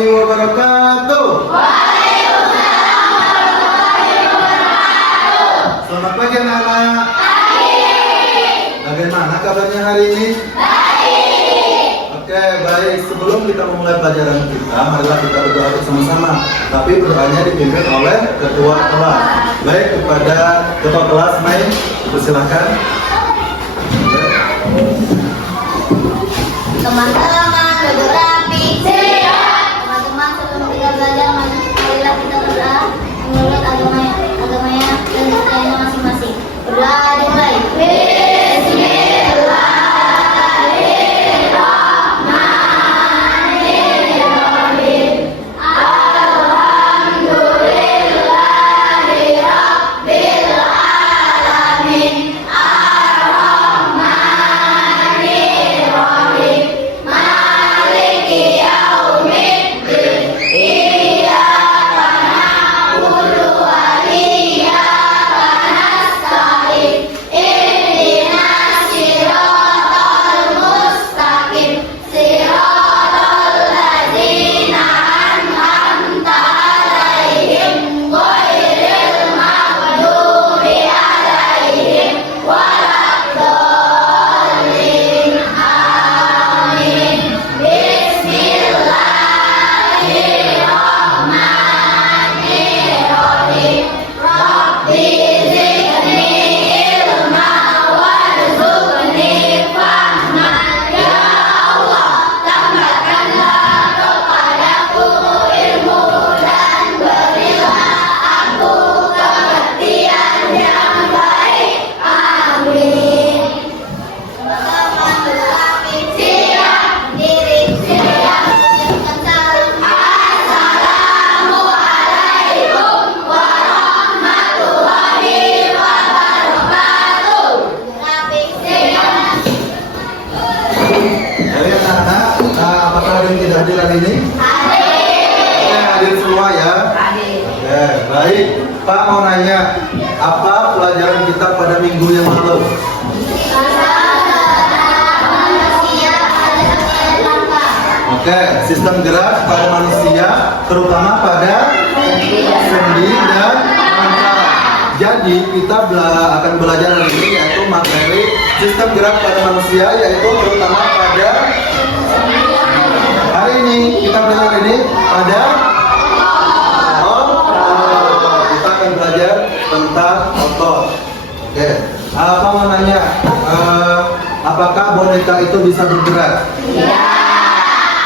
wabarakatuh. Selamat pagi anak-anak. Bagaimana kabarnya hari ini? Oke, baik. Sebelum kita memulai pelajaran kita, marilah kita berdoa bersama-sama. Tapi berdoanya dipimpin oleh ketua kelas. Baik, kepada ketua kelas, Mai, persilahkan. Teman-teman, duduk rapi. Teman-teman, sebelum kita belajar, marilah kita berdoa menurut agamanya dan kepercayaannya masing-masing. Berdoa dimulai. Hadir hari ini? Hadir semua ya? Ya, baik. Pak mau nanya, apa pelajaran kita pada minggu yang lalu? Oke, sistem gerak pada manusia, terutama pada sendi dan rangka. Jadi kita akan belajar hari ini yaitu materi sistem gerak pada manusia, yaitu terutama pada hari ini kita belajar ini pada otot. Kita akan belajar tentang otot. Oke, apa mau nanya? Apakah boneka itu bisa bergerak? Iya.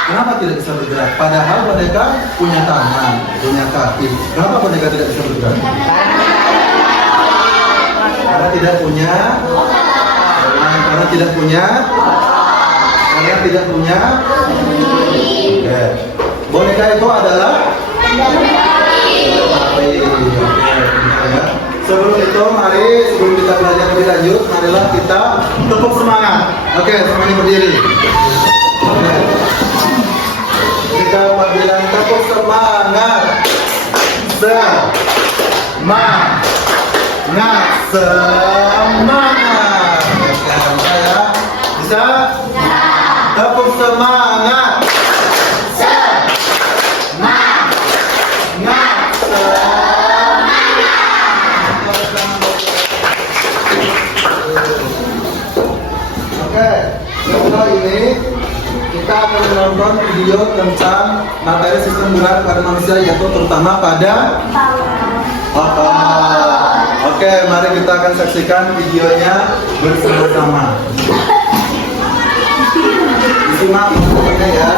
Kenapa tidak bisa bergerak? Padahal boneka punya tangan, punya kaki. Kenapa boneka tidak bisa bergerak? Karena tidak punya. Karena tidak punya. Karena tidak punya. Oke. Boneka itu adalah ya. Sebelum itu, sebelum kita belajar lebih lanjut, marilah kita tepuk semangat. Oke, semuanya berdiri. Oke. Kita bilang tepuk semangat. Semangat. Ya. Bisa? Tepuk semangat. Oke, setelah ini kita akan menonton video tentang materi sistem gerak pada manusia, yaitu terutama pada otot. Oke, mari kita akan saksikan videonya bersama-sama. Simak videonya ya.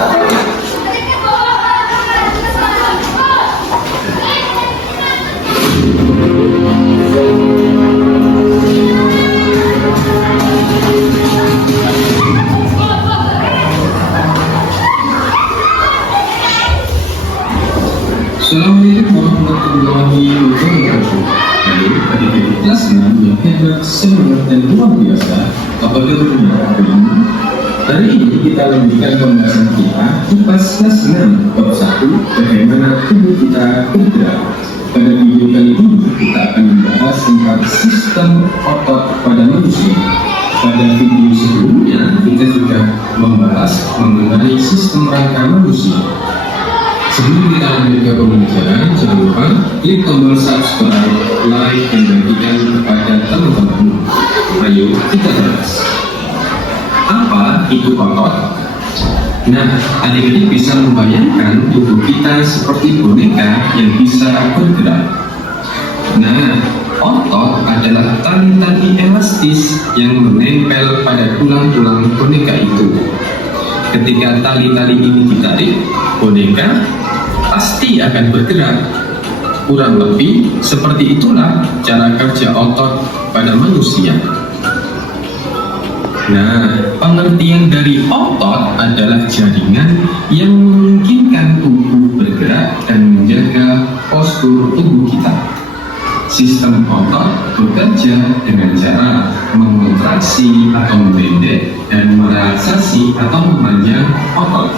Assalamualaikum warahmatullahi wabarakatuh. Adik adik kelas 6 yang hebat, semangat dan luar biasa. Apa kabarnya hari ini? Hari ini kita lanjutkan pembahasan kita kipas kelas 6 bab 1, bagaimana tubuh kita bergerak. Pada video kali ini kita akan membahas tentang sistem otot pada manusia. Pada video sebelumnya kita sudah membahas mengenai sistem rangka manusia. Sebelum kita lanjut ke pembelajaran, jangan lupa klik tombol subscribe, like, dan bagikan kepada teman-temanmu. Ayo kita bahas. Apa itu otot? Nah, adik-adik bisa membayangkan tubuh kita seperti boneka yang bisa bergerak. Nah, otot adalah tali-tali elastis yang menempel pada tulang-tulang boneka itu. Ketika tali-tali ini ditarik, boneka pasti akan bergerak. Kurang lebih seperti itulah cara kerja otot pada manusia. Nah, pengertian dari otot adalah jaringan yang memungkinkan tubuh bergerak dan menjaga postur tubuh kita. Sistem otot bekerja dengan cara mengontraksi atau memendek dan merelaksasi atau memanjang otot.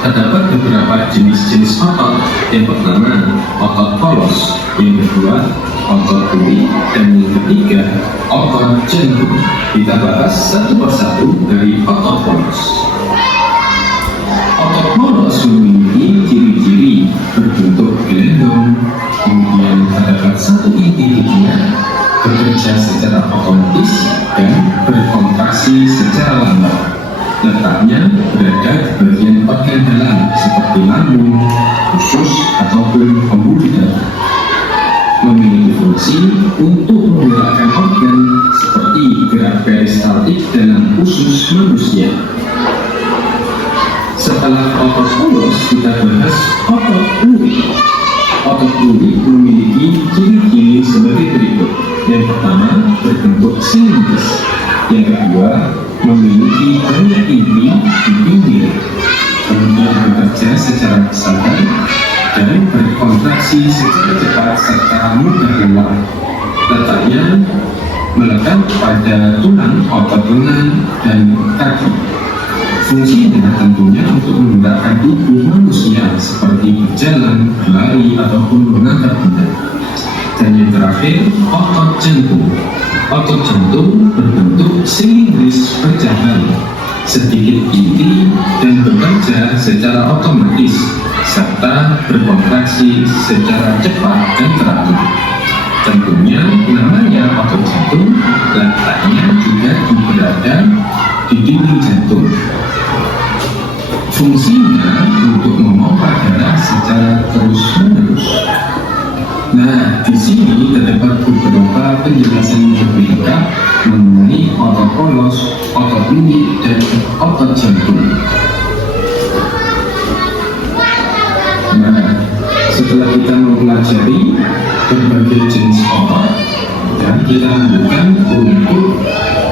Terdapat beberapa jenis-jenis otot. Yang pertama, otot polos. Yang kedua, otot duri. Dan yang ketiga, otot jantung. Kita bahas satu persatu dari otot polos. Otot polos memiliki ciri-ciri berbentuk gelendong, kemudian terdapat satu inti titiknya, bekerja secara otomatis dan berkontraksi secara lambat. Letaknya berada di bagian organ dalam seperti lambung, usus, ataupun pembuluh darah. Memiliki fungsi untuk menggerakkan organ seperti gerak peristaltik dalam usus manusia. Setelah otot polos, kita bahas otot duri. Otot duri memiliki ciri-ciri sebagai berikut. Yang pertama, berbentuk silindris. Yang kedua, memiliki banyak inti di pinggir, kemudian bekerja secara sadar dan berkontraksi secara cepat serta mudah lelah. Letaknya melekat pada tulang otot lengan dan kaki. Fungsinya tentunya untuk menggerakkan tubuh manusia seperti berjalan, berlari, ataupun mengangkat benda. Dan yang terakhir, otot jantung. Otot jantung berbentuk silindris bercabang, sedikit inti dan bekerja secara otomatis serta berkontraksi secara cepat dan teratur. Tentunya namanya otot jantung, letaknya juga berada di dinding jantung. Fungsinya untuk memompa darah secara terus-menerus. Nah, di sini terdapat beberapa penjelasan yang lebih lengkap mengenai otot polos, otot duri, dan otot jantung. Nah, setelah kita mempelajari berbagai jenis otot, dan kita lanjutkan untuk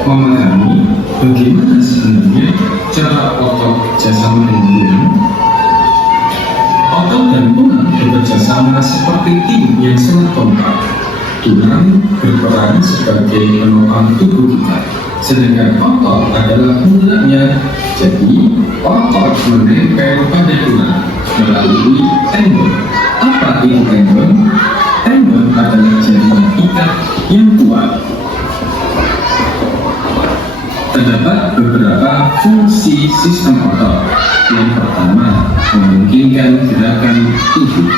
memahami bagaimana sebenarnya cara otot bekerjasama dengan otot dan tulang bekerjasama seperti tim yang sangat kompak. Tulang berperan sebagai penopang tubuh kita, sedangkan otot adalah penggeraknya. Jadi, otot menempel pada tulang melalui tendon. Apa itu tendon? Tendon adalah jaringan ikat yang kuat. Terdapat beberapa fungsi sistem otot. Yang pertama, memungkinkan gerakan tubuh.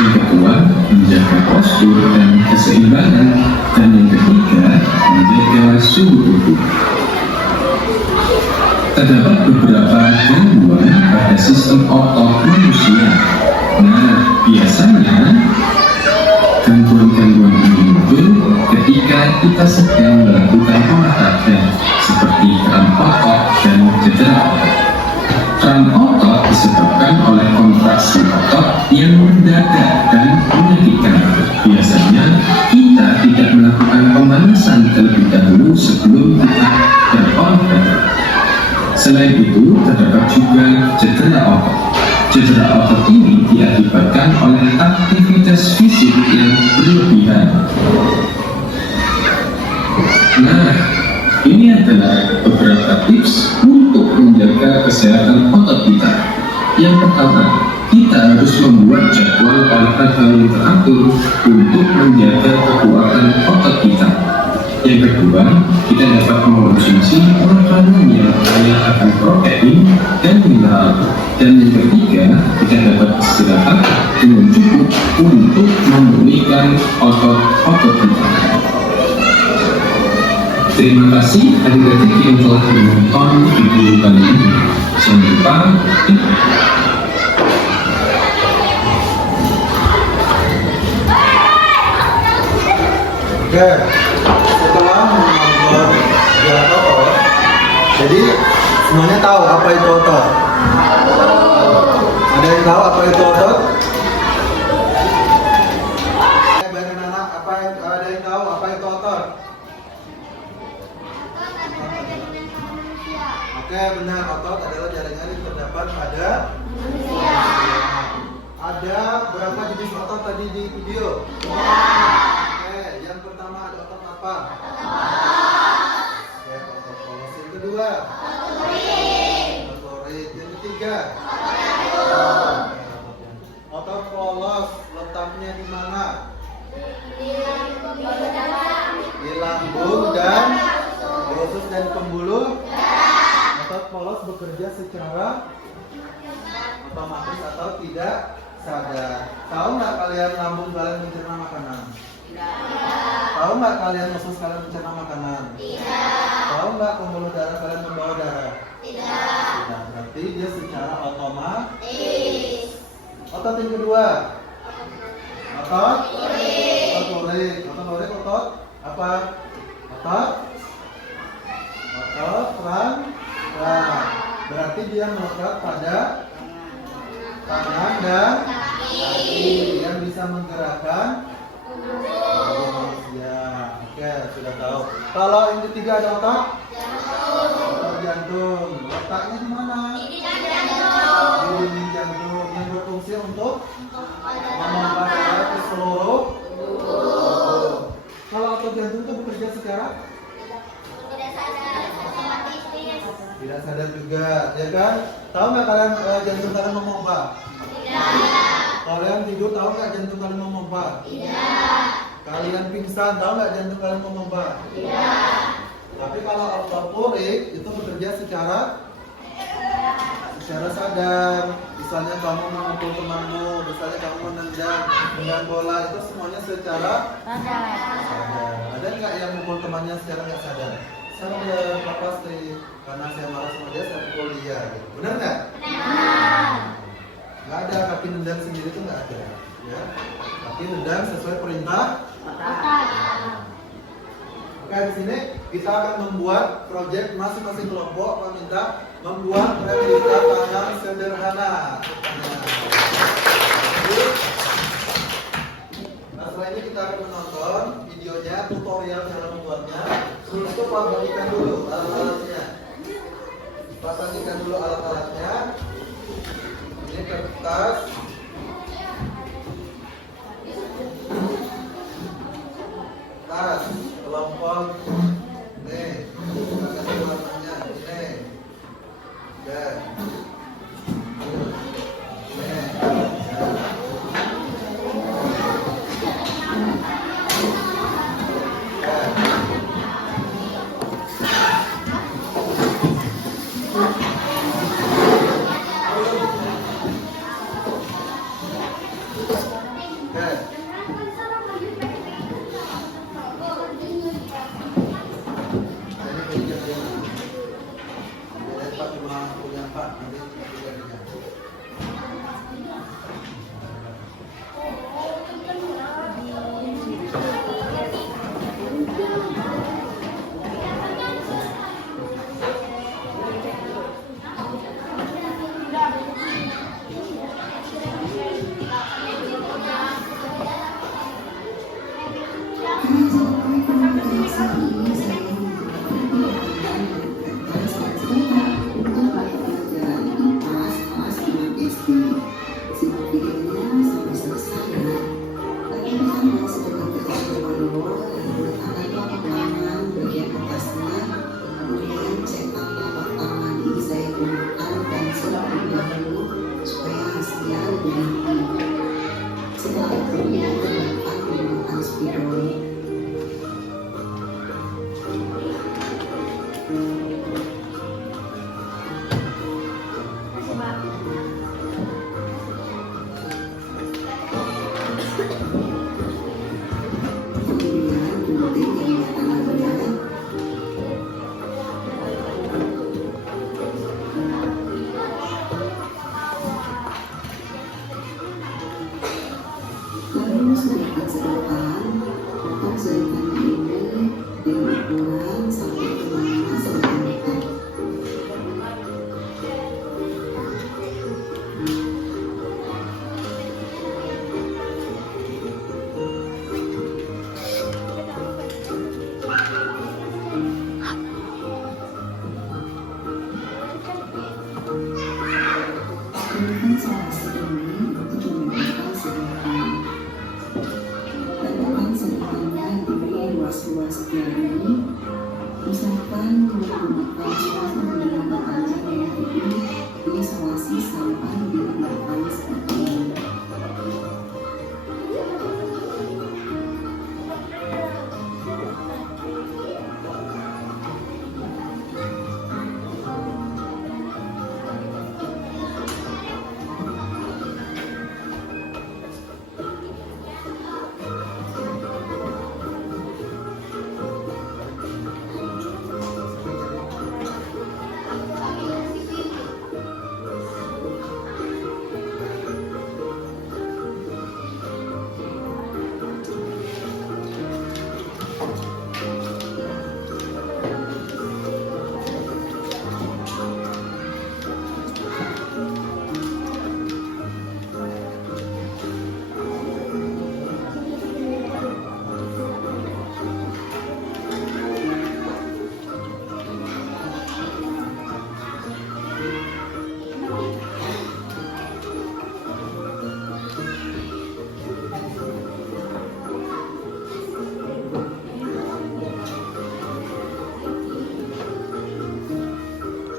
Yang kedua, menjaga postur dan keseimbangan. Dan yang ketiga, menjaga suhu tubuh. Terdapat beberapa gangguan pada sistem otot manusia. Nah, biasanya gangguan-gangguan ini muncul ketika kita sedang melakukan olahraga seperti kram otot dan cedera otot. Kram otot disebabkan oleh kontraksi otot yang mendadak dan menyakitkan. Biasanya kita tidak melakukan pemanasan terlebih dahulu sebelum kita berolahraga. Selain itu, terdapat juga cedera otot. Cedera otot ini diakibatkan oleh aktivitas fisik yang berlebihan. Nah, ini adalah beberapa tips untuk menjaga kesehatan otot kita. Yang pertama, kita harus membuat jadwal olahraga yang teratur untuk menjaga kekuatan otot kita. Yang kedua, kita dapat mengonsumsi makanan yang kaya akan protein dan mineral Dan yang ketiga, kita dapat istirahat dengan cukup untuk memulihkan otot-otot kita. Terima kasih adik-adik yang telah menonton video kali ini. Jangan lupa Oke, setelah menonton gerak otot, jadi semuanya tahu apa itu otot? Ada yang tahu apa itu otot? Banyak anak, ada yang tahu apa itu otot? Oke, benar, otot adalah jaringan yang terdapat pada manusia. Ada berapa jenis otot tadi di video? Oke, yang pertama ada otot apa? Oke, otot polos. Yang kedua? Otot lorik. Yang ketiga? Otot polos letaknya di mana? Di lambung dan usus dan pembuluh. Otot polos bekerja secara otomatis atau tidak sadar. Tahu nggak kalian lambung kalian mencerna makanan? Tahu nggak kalian usus kalian mencerna makanan? Tahu nggak pembuluh darah kalian membawa darah? Tidak. Berarti dia secara otomatis. Otot yang kedua? Otot lorik. Otot lorik otot apa? Otot rangka. Berarti dia melekat pada tangan dan kaki yang bisa menggerakkan tubuh manusia. Oke, sudah tahu. Kalau yang ketiga ada otot jantung. Letaknya di mana? Di dinding jantung yang berfungsi untuk memompa darah ke seluruh tubuh. Kalau otot jantung itu bekerja secara tidak sadar juga, ya kan? Tahu nggak kalian jantung kalian memompa? Tidak. Kalian tidur tahu nggak jantung kalian memompa? Tidak. Kalian pingsan tahu nggak jantung kalian memompa? Tidak. Tapi kalau otot lorik itu bekerja secara sadar. Misalnya kamu memukul temanmu, misalnya kamu menendang dengan bola, itu semuanya secara sadar. Ada nggak yang mukul temannya secara nggak sadar? Saya pasti karena saya marah sama dia, saya pukul dia. Gitu. Benar nggak? Benar. Nggak ada kaki nendang sendiri itu nggak ada. Ya, kaki nendang sesuai perintah. Oke, di sini kita akan membuat proyek masing-masing kelompok meminta membuat replika tangan sederhana. Nah, setelah ini kita akan menonton videonya, tutorial cara membuatnya. Itu pastikan dulu alat-alatnya. Pastikan dulu alat-alatnya. Ini kertas. Tas, kelompok. Nih, kita kasih warnanya. Ini. Dan.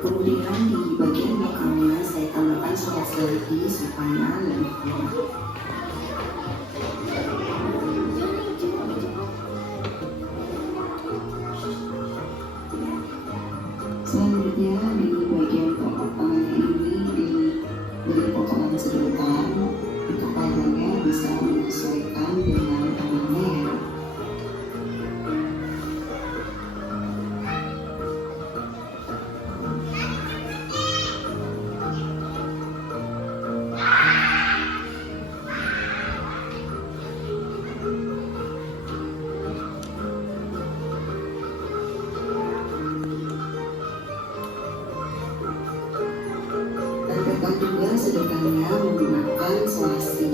Kemudian di bagian belakangnya saya tambahkan saus lagi supaya lebih kuat. Selanjutnya di bagian telapak tangannya ini diberi potongan sedotan untuk panjangnya bisa menyesuaikan dengan tangannya ya. Tambahkan juga sedotannya menggunakan selasi.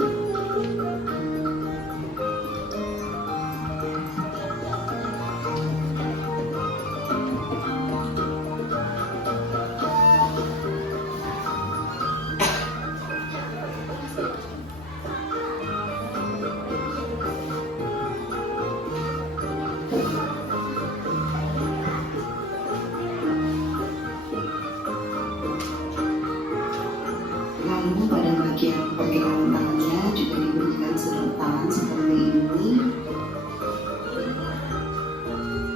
Lalu pada bagian pergelangan tangannya juga diberikan sedotan seperti ini.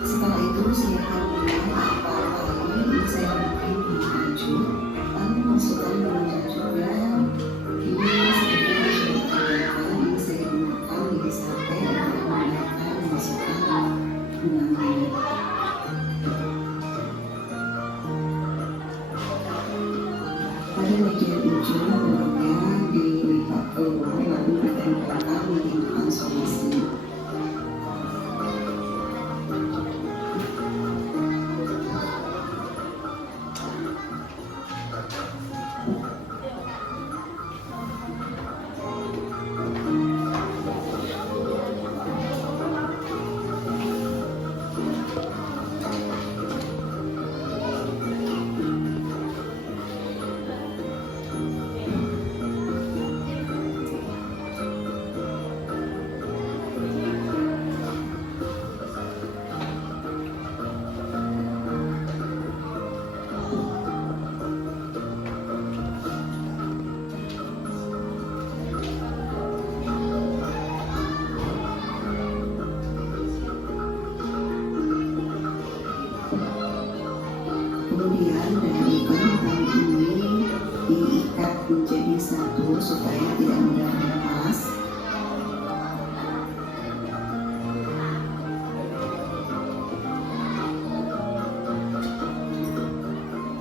Setelah itu saya akan menggunakan apa ini saya berikan di baju, lalu masukkan benangnya juga. Ini seperti yang sudah ditanyakan, ini saya gunakan di sate untuk menggunakan masukkan benangnya. Pada bagian ujung benangnya dilipat keluar lalu ditempelkan menggunakan solasi. Kemudian dari ikan ini diikat menjadi satu supaya tidak mudah lepas.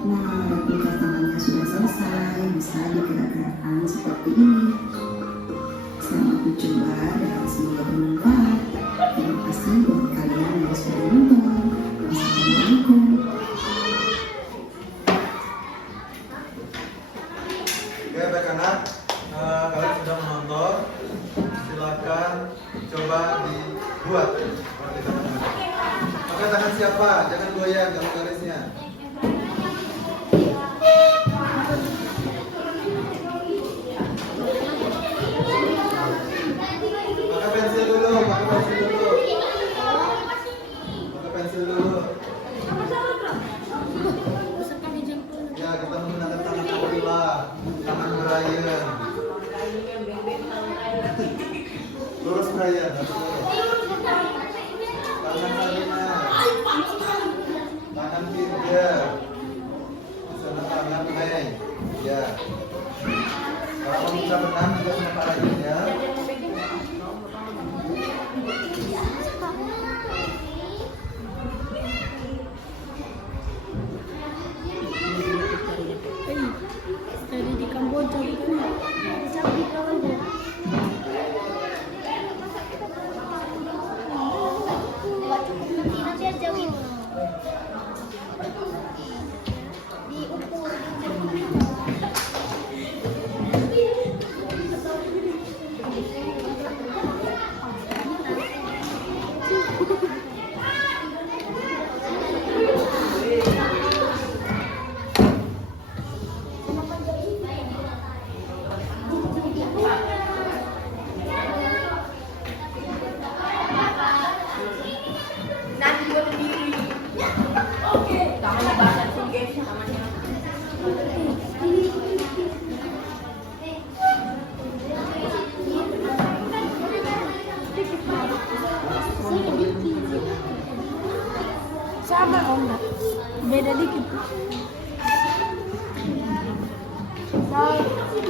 Nah, apabila tangannya sudah selesai, bisa digerak-gerakkan seperti ini. Selamat mencoba dan semoga bermanfaat. Terima kasih buat kalian yang sudah menonton. Assalamualaikum. Oke baik-anak, kalian sudah menonton, silakan coba dibuat. Pakai tangan siapa? Jangan goyang kalau garisnya. Pakai pensil dulu, pakai pensil dulu. Pakai pensil dulu. Ya, kita menggunakan tangan Aprila, tangan Brian. Lurus Brian, tangan Salina, tangan Firja, sana tangan Mei. Ya. Kalau kamu bisa berenang juga sama Pak Rajin ya. Dari di Kamboja gitu kan. Sabi Kamboja. Nanti jauhin. Diukur.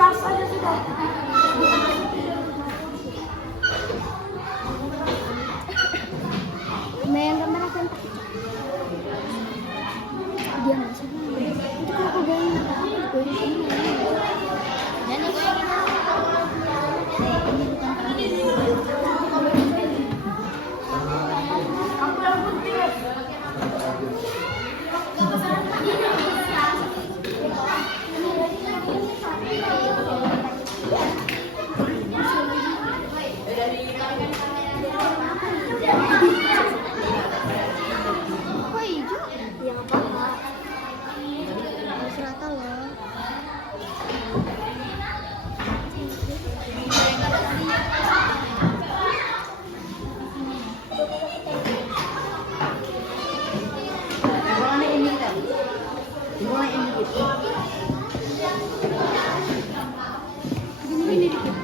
Last aja sudah. May yang gambar akan dia nggak sih? Itu kalau aku goyang, goyang sini. Dan gue yang Kok hijau? Ya nggak apa-apa. Harus rata loh. Gini dikit.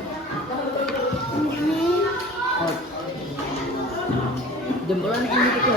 Ini. Jempolan ini gitu.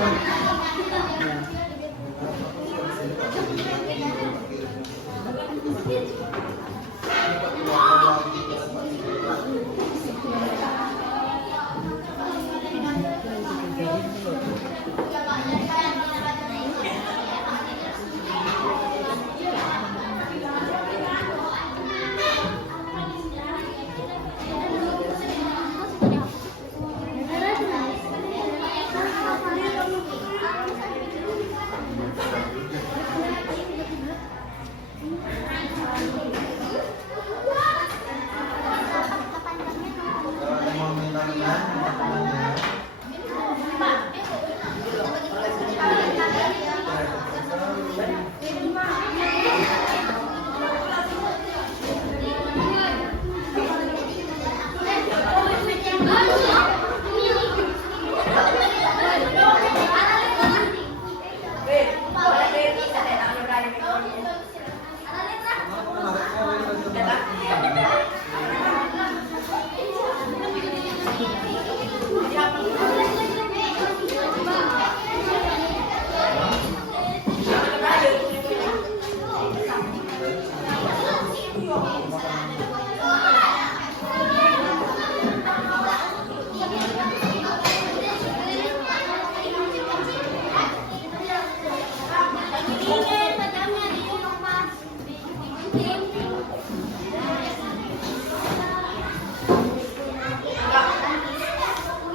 Mau minta teman-teman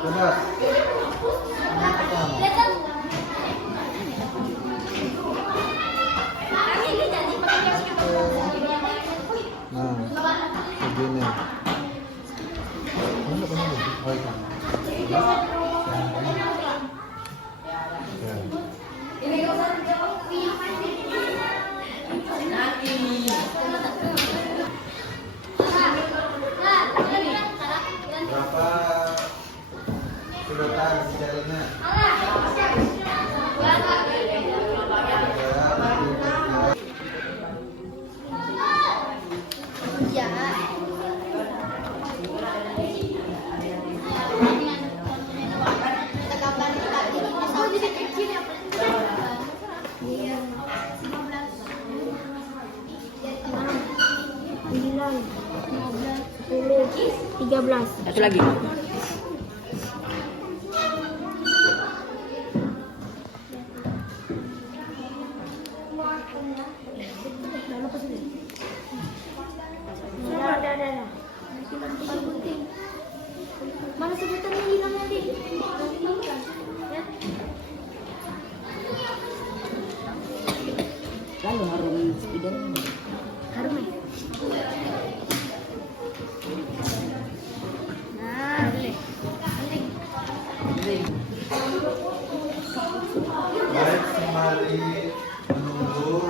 Benar. Nah, begini. Mana kamu? Oh, itu. Ya. Berapa sudotan jarinya? ya. Kita gambar kaki dinosaurus jadi kecil ya. Iya. 13. Satu lagi. Mana sebutannya hilang nanti? Ya. Lalu harum spider. Harum ya? Nah, boleh. Baik, mari menunggu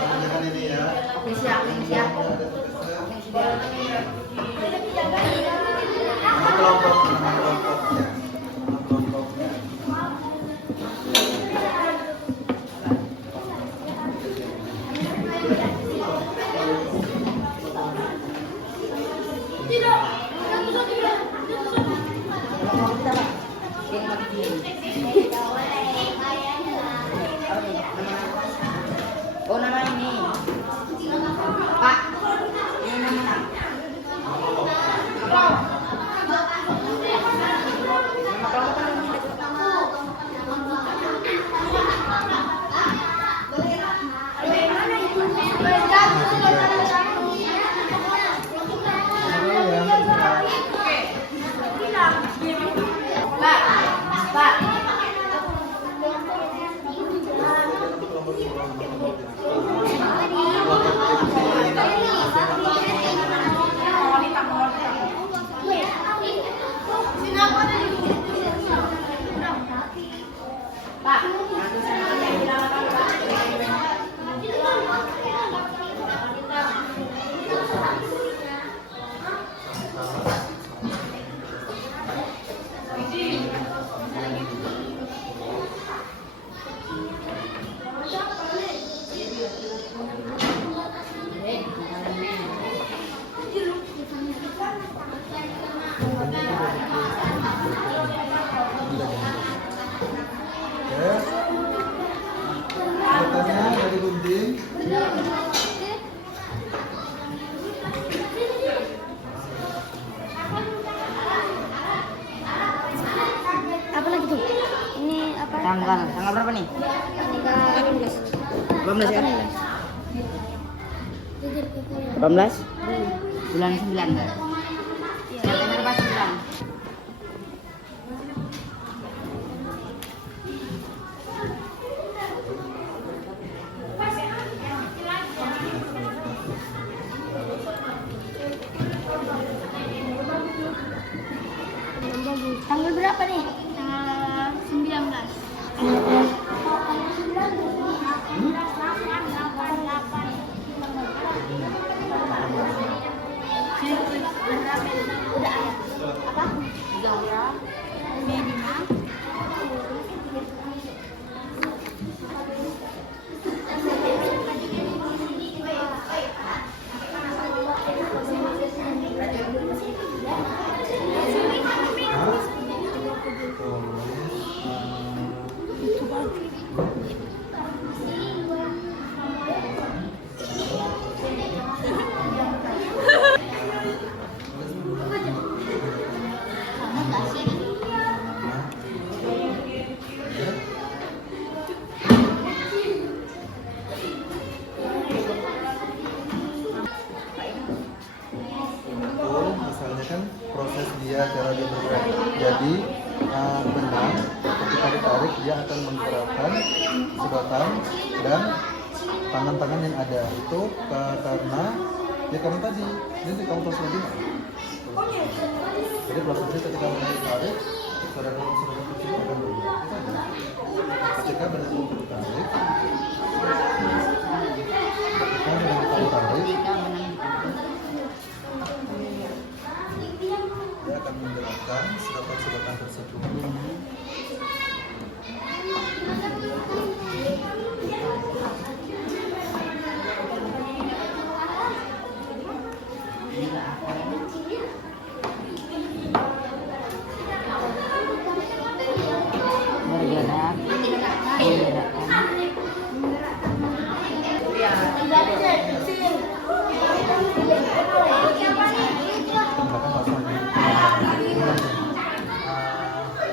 mengerjakan ini ya. Oke, siap, siap. Nama kelompoknya. Nama kelompoknya. Pak. Ini nama. Pertanyaan dari gunting. Apa lagi tuh? Ini apa? Tanggal berapa nih? Tanggal 18 ya? 18? Bulan 9. September pas 9. Tanggal berapa nih? Tanggal 19. Udah ada. Apa? Zahra, Medina. Misalnya kan proses dia cara dia bergerak. Jadi benang ketika ditarik dia akan menggerakkan sedotan dan tangan-tangan yang ada itu karena ya kamu tadi jadi kamu terus lagi. Jadi prosesnya ketika benang ditarik sedotan tersebut akan bergerak. Ketika benang itu ditarik dia akan menggerakkan sedotan-sedotan tersebut.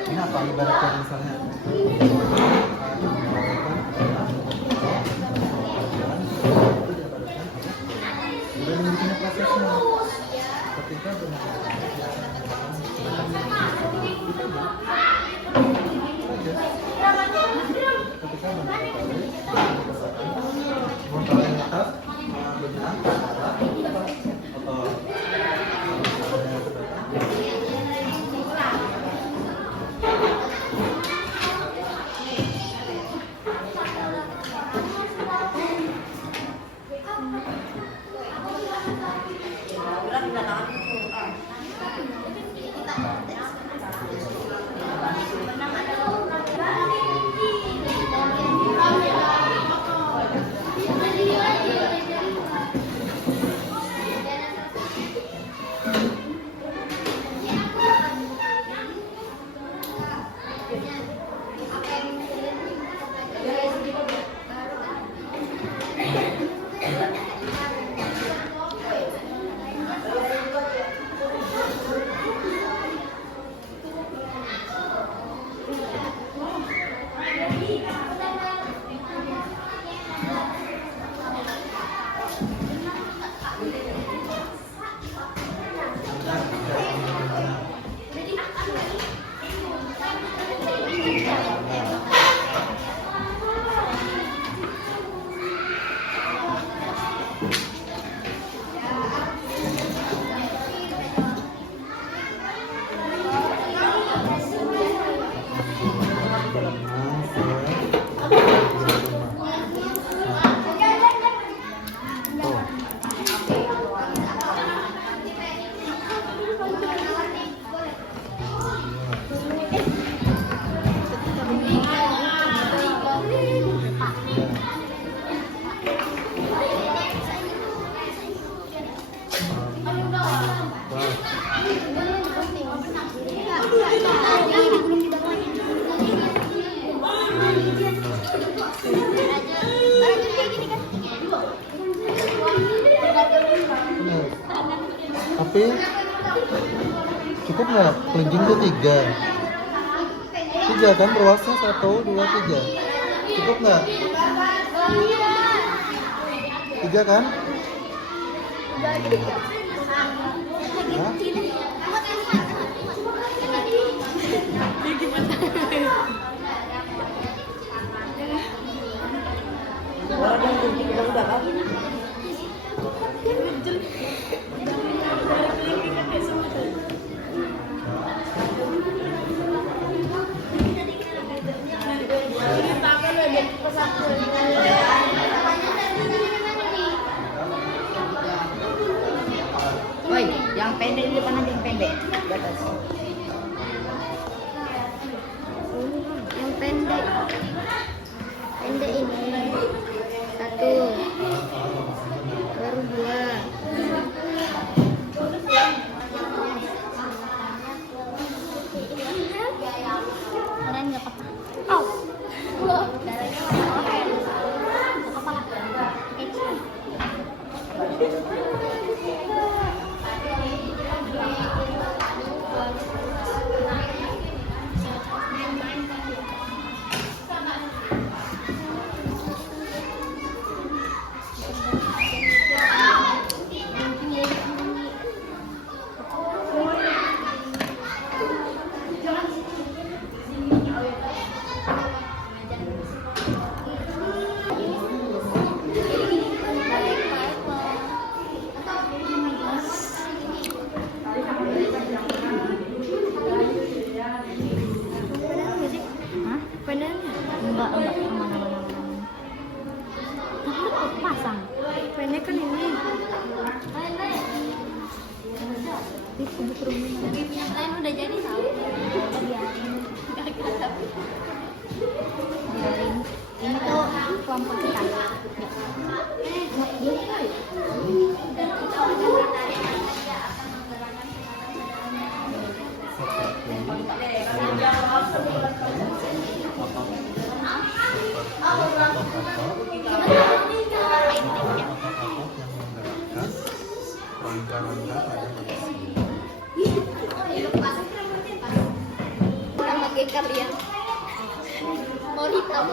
Ini apa ibaratnya misalnya? Udah memiliki prosesnya. Ketika Tapi cukup nggak? Kelingking tuh 3. 3 kan ruasnya 1, 2, 3. Cukup nggak? 3 kan? Hah? Kalau ada yang tinggi udah kan? Woi, yang pendek di depan aja yang pendek. Di atas. Yang pendek. Pendek ini. 1. Baru 2. Keren nggak apa-apa. Oh. Enggak, aman. Tapi kok pasang? Pendek kan ini. Di kubuk rumah. Yang lain udah jadi tahu. Biarin. Ini tuh kelompok kita. Kalian mau hitam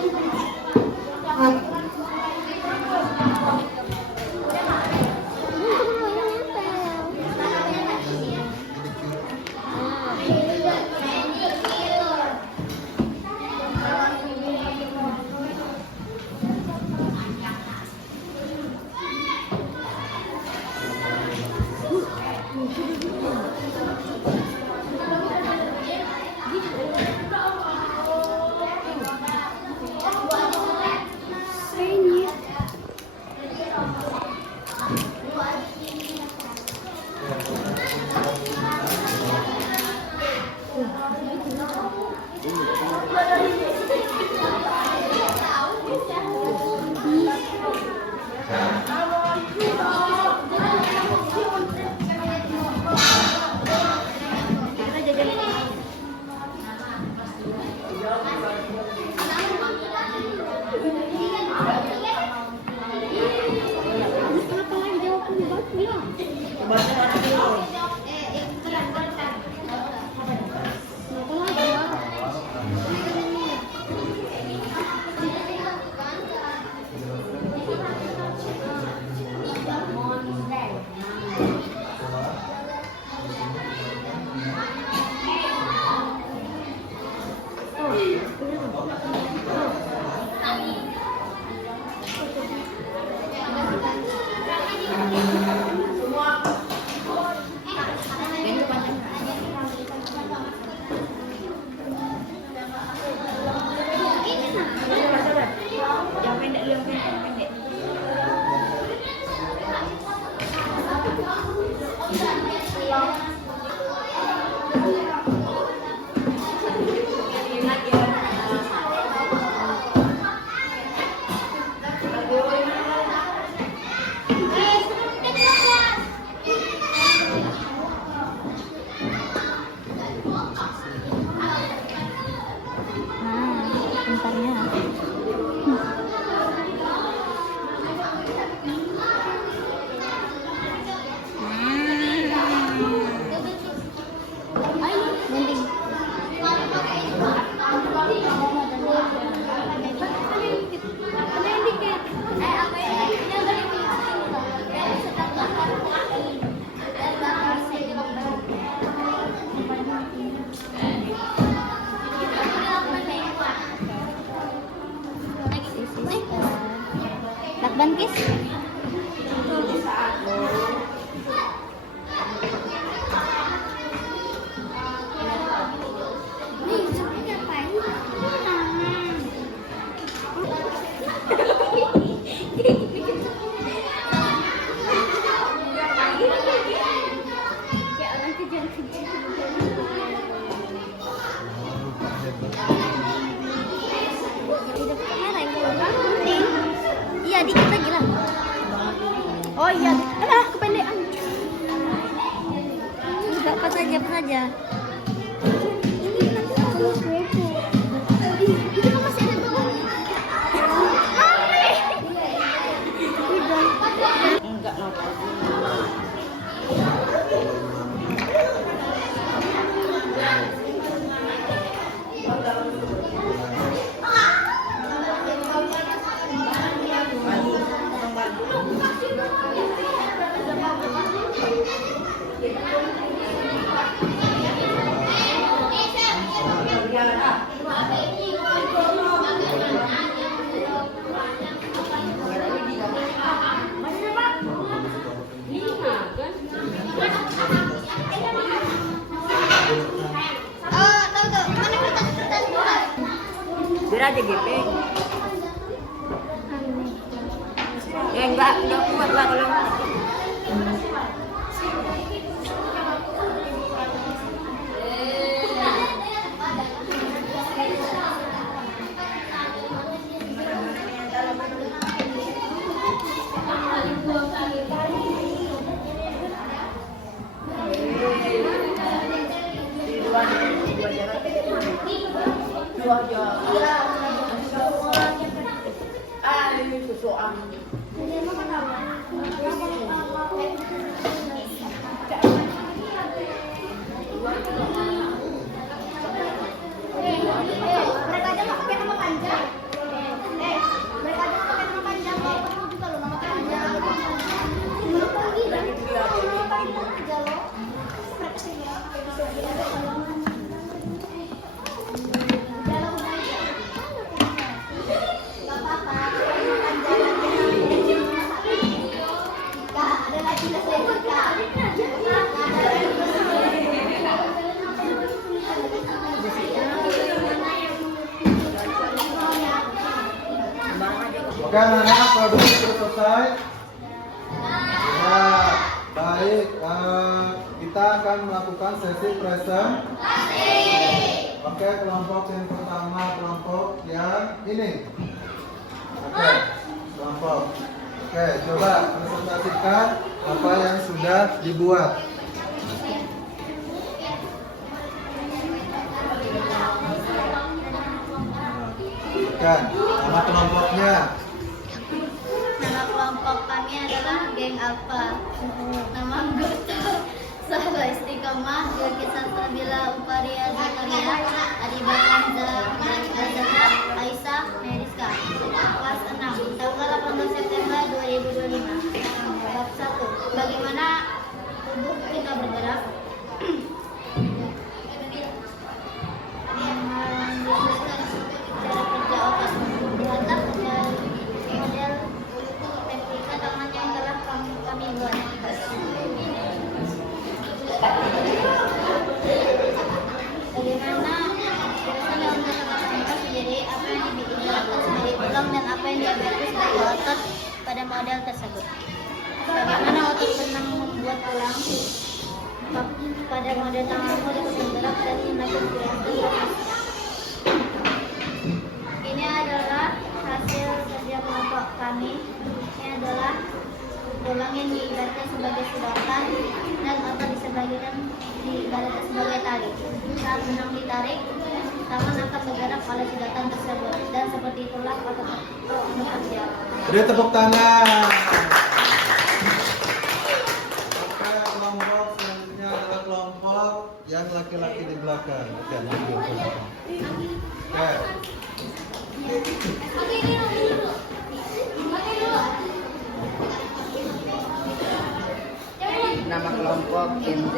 Bankis. Nih, seperti apa ini? Kayak orang kejar-kejar. Hidup merah penting. Iya, dikit lagi lah. Oh iya, kependekan. Enggak, pas aja. Ini nanti aku kepo. Itu kan masih ada bawah. Enggak no. Oh, tahu. Mana kertas buat? Biar aja GP. Ya enggak kuat lah kalau ini susuan. Mereka aja nggak pakai nama panjang. Mereka aja nggak pakai nama panjang. Perlu juga loh nama panjang. Belum lagi dan panjang aja loh. Mereka sih ya. Nggak apa-apa. Panjang aja. Kak, ada lagi lesson Kak. Oke anak-anak, produksi sudah selesai. Ya, baik. Kita akan melakukan sesi presentasi. Oke, kelompok yang pertama kelompok yang ini. Oke, kelompok. Oke, coba presentasikan apa yang sudah dibuat. Kan, nama kelompoknya. Nama kelompok kami adalah geng Alfa. Nama anggota Sahabat Istiqomah, Gilkisan Sabila Uparia Zakaria, Adibat Lanza, Azhar, Aisyah, Meriska. Kelas 6, tanggal 18 September 2025. Bab 1. Bagaimana tubuh kita bergerak? Cara kerja otak. Di atas ada model replika tangan yang telah kami buat. Bagaimana biasanya untuk kata-kata sendiri apa yang dijelaskan sebagai tulang dan apa yang diabetes sebagai otot pada model tersebut. Bagaimana otot benang membuat tulang pada model tanganmu ikut bergerak dan menaikkan gerakan. Ini adalah hasil kerja kelompok kami. Ini adalah tulang yang diibaratkan sebagai sedotan dan otot diibaratkan sebagai tali. Saat benang ditarik, tangan akan bergerak oleh sedotan tersebut dan seperti itulah otot bekerja. Beri tepuk tangan. Oke, kelompok selanjutnya adalah kelompok yang laki-laki di belakang. Oke, lanjut. Oke. Nama kelompok MZ.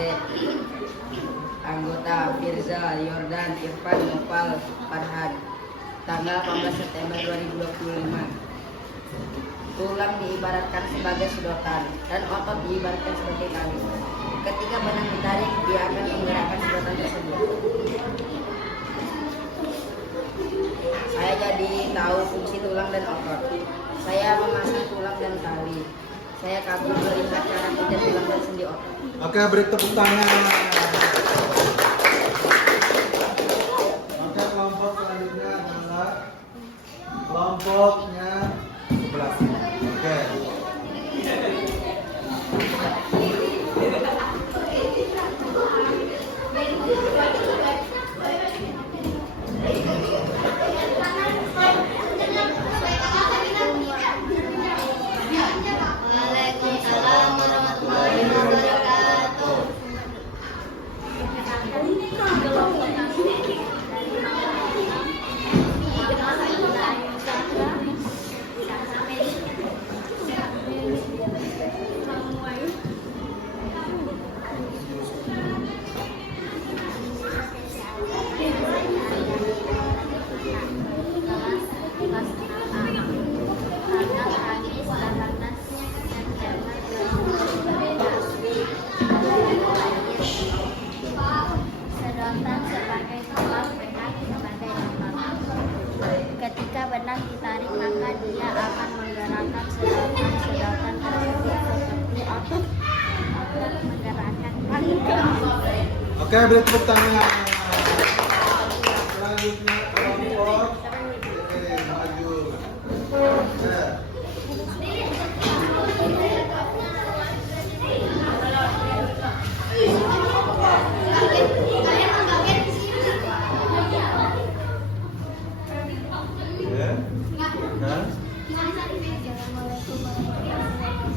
Anggota Firza, Yordan, Irfan, Nopal, Farhan. Tanggal 18 September 2025. Tulang diibaratkan sebagai sedotan dan otot diibaratkan sebagai tali. Ketika benang ditarik, dia akan menggerakkan sedotan tersebut. Saya jadi tahu fungsi tulang dan otot. Saya memasang tulang dan tali. Saya kagum melihat cara kerja tulang dan sendi otot. Oke, beri tepuk tangan. Oke, kelompok selanjutnya adalah kelompoknya 11. Oke. Waalaikumsalam warahmatullahi wabarakatuh. Sedotan sebagai tulang, benang sebagai otot. Ketika benang ditarik, maka dia akan menggerakkan sedotan tersebut seperti otot menggerakkan tali. Oke, beri tepuk tangan. Selanjutnya kelompok. Oke, maju. Oke. Oke. Nah. Assalamualaikum warahmatullahi wabarakatuh. Nama kelompok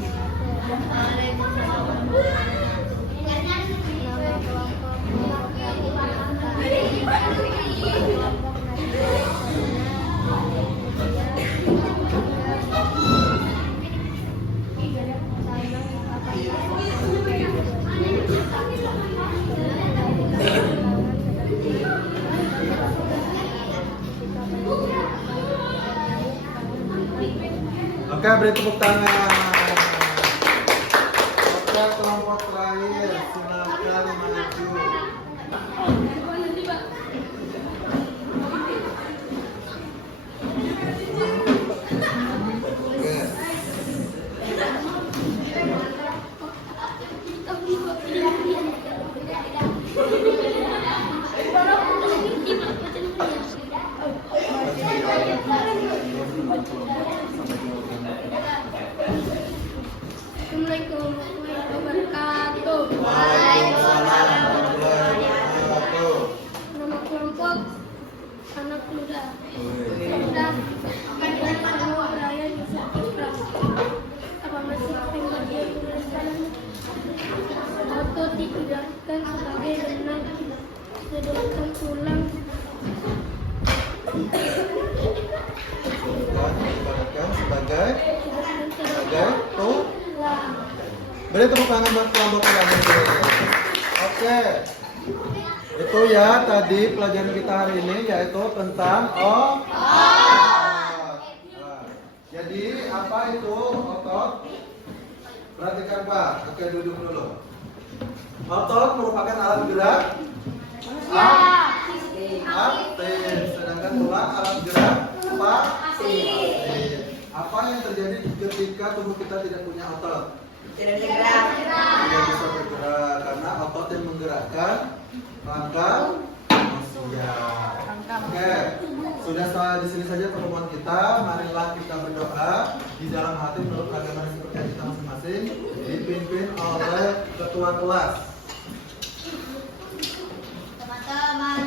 Oke, beri tepuk tangan. Oke, kelompok terakhir, silakan maju. Oke. Assalamualaikum warahmatullahi wabarakatuh. Waalaikumsalam warahmatullahi wabarakatuh. Nama kelompok anak muda. Oke. Sudah semua beraya di Islam. Apa masih pengen dia tuliskan? Otot diibaratkan sebagai benang, sedotan tulang. Diibaratkan sebagai tuh. Beri tepuk tangan buat kelompok selanjutnya. Oke. Itu ya tadi pelajaran kita hari ini yaitu tentang otot. Nah, jadi apa itu otot? Perhatikan Pak. Oke, duduk dulu. Otot merupakan alat gerak aktif, sedangkan tulang alat gerak pasif. Apa yang terjadi ketika tubuh kita tidak punya otot? Tidak bergerak. Tidak bisa bergerak karena otot yang menggerakkan rangka manusia. Oke, sudah sampai di sini saja pertemuan kita. Marilah kita berdoa di dalam hati menurut agama dan seperti kita masing-masing, dipimpin oleh ketua kelas. Teman-teman,